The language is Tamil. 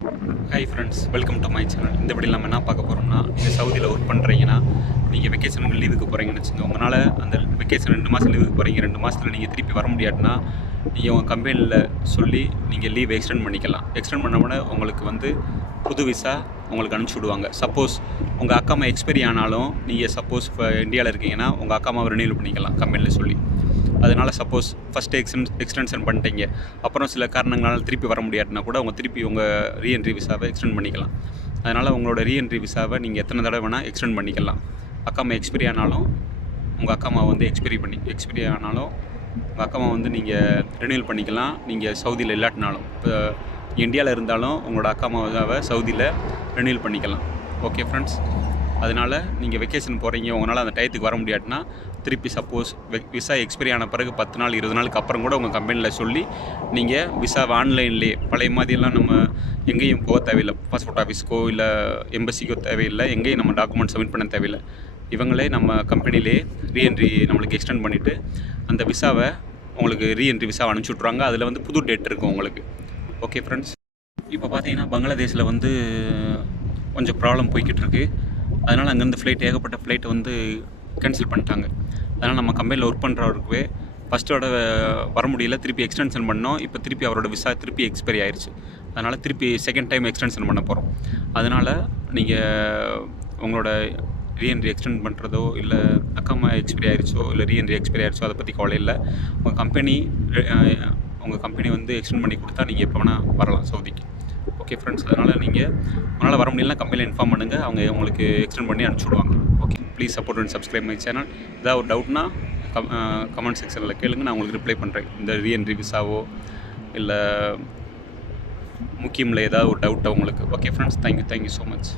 Hi friends, welcome to my channel. இந்த வீடியோவில் நம்ம என்ன பார்க்க போகிறோம்னா, நீங்கள் சவுதியில் ஒர்க் பண்ணுறீங்கன்னா, நீங்கள் வெக்கேஷனுக்கு லீவுக்கு போகிறீங்கன்னு வச்சுக்கோங்க. உங்களால் அந்த வெக்கேஷன் 2 மாதம் லீவுக்கு போகிறீங்க, 2 மாதத்தில் நீங்கள் திருப்பி வர முடியாதுன்னா, நீங்கள் உங்கள் கம்பெனியில் சொல்லி நீங்கள் லீவ் எக்ஸ்டெண்ட் பண்ணிக்கலாம். எக்ஸ்டெண்ட் பண்ணோம்னா உங்களுக்கு வந்து புது விசா உங்களுக்கு அனுப்பிச்சி விடுவாங்க. சப்போஸ் உங்கள் அக்காமா எக்ஸ்பைரி ஆனாலும், நீங்கள் சப்போஸ் இப்போ இந்தியாவில் இருக்கீங்கன்னா, உங்கள் அக்காமாவை ரினியூவல் பண்ணிக்கலாம் கம்பெனியில் சொல்லி. அதனால் சப்போஸ் ஃபஸ்ட்டு எக்ஸ்டென்ஷன் பண்ணிட்டீங்க, அப்புறம் சில காரணங்களால் திருப்பி வர முடியாதுன்னா கூட அவங்க திருப்பி உங்கள் ரீஎன்ட்ரி விசாவை எக்ஸ்டெண்ட் பண்ணிக்கலாம். அதனால் உங்களோட ரீஎன்ட்ரி விசாவை நீங்கள் எத்தனை தடவை வேணால் எக்ஸ்டெண்ட் பண்ணிக்கலாம். அக்காமா எக்ஸ்பைரி ஆனாலும் உங்கள் அக்காமா வந்து எக்ஸ்பைரி ஆனாலும் உங்கள் அக்காமா வந்து நீங்கள் ரினியூவல் பண்ணிக்கலாம். நீங்கள் சவுதியில் இல்லாட்டினாலும், இப்போ இந்தியாவில் இருந்தாலும் உங்களோட அக்காமாவை சவுதியில் ரினியூவல் பண்ணிக்கலாம். ஓகே ஃப்ரெண்ட்ஸ், அதனால் நீங்கள் வெக்கேஷன் போகிறீங்க, உங்களால் அந்த டயத்துக்கு வர முடியாதுன்னா திருப்பி சப்போஸ் விசா எக்ஸ்பைரி ஆன பிறகு 10 நாள் 20 நாளுக்கு அப்புறம் கூட உங்கள் கம்பெனியில் சொல்லி நீங்கள் விசாவை ஆன்லைன்லேயே பழைய மாதிரியெல்லாம் நம்ம எங்கேயும் போக தேவையில்லை. பாஸ்போர்ட் ஆஃபீஸ்க்கோ இல்லை எம்பசிக்கோ தேவையில்லை, எங்கேயும் நம்ம டாக்குமெண்ட் சப்மிட் பண்ண தேவையில்லை. இவங்களே நம்ம கம்பெனிலே ரீஎன்ட்ரி நம்மளுக்கு எக்ஸ்டெண்ட் பண்ணிவிட்டு அந்த விசாவை உங்களுக்கு ரீஎன்ட்ரி விசாவை அனுப்பிச்சி விட்ருவாங்க. அதில் வந்து புது டேட் இருக்கும் உங்களுக்கு. ஓகே ஃப்ரெண்ட்ஸ், இப்போ பார்த்தீங்கன்னா பங்களாதேஷில் வந்து கொஞ்சம் ப்ராப்ளம் போய்கிட்டு இருக்குது. அதனால் அங்கேருந்து ஏகப்பட்ட ஃப்ளைட்டை வந்து கேன்சல் பண்ணிட்டாங்க. அதனால் நம்ம கம்பெனியில் ஒர்க் பண்ணுறவருக்குவே ஃபஸ்ட்டோட வர முடியல, திருப்பி எக்ஸ்டென்ஷன் பண்ணோம். இப்போ திருப்பி அவரோட விசா திருப்பி எக்ஸ்பைரி ஆயிடுச்சு. அதனால் திருப்பி செகண்ட் டைம் எக்ஸ்டென்ஷன் பண்ண போகிறோம். அதனால் நீங்கள் உங்களோட ரீஎன்ட்ரி எக்ஸ்டெண்ட் பண்ணுறதோ இல்லை அக்காமா எக்ஸ்பைரி ஆயிடுச்சோ இல்லை ரீஎன்ட்ரி எக்ஸ்பைரி ஆயிடுச்சோ அதை பற்றி கவலை இல்லை. உங்கள் கம்பெனி வந்து எக்ஸ்டெண்ட் பண்ணி கொடுத்தா நீங்கள் எப்போ வேணால் வரலாம் சவுதிக்கு. ஓகே ஃப்ரெண்ட்ஸ், அதனால் உங்களால் வர முடியலன்னா கம்பெனியில் இன்ஃபார்ம் பண்ணுங்கள், அவங்க உங்களுக்கு எக்ஸ்டெண்ட் பண்ணி அனுப்பிச்சி விடுவாங்க. Okay, please support and subscribe my channel. ஏதாவது ஒரு டவுட்னா கமெண்ட் செக்ஷனில் கேளுங்க, நான் உங்களுக்கு ரிப்ளை பண்ணுறேன். இந்த ரீஎன்ட்ரி விசாவோ இல்லை முக்கியமில்லை ஏதாவது ஒரு டவுட்டோ உங்களுக்கு. Okay friends, thank you so much.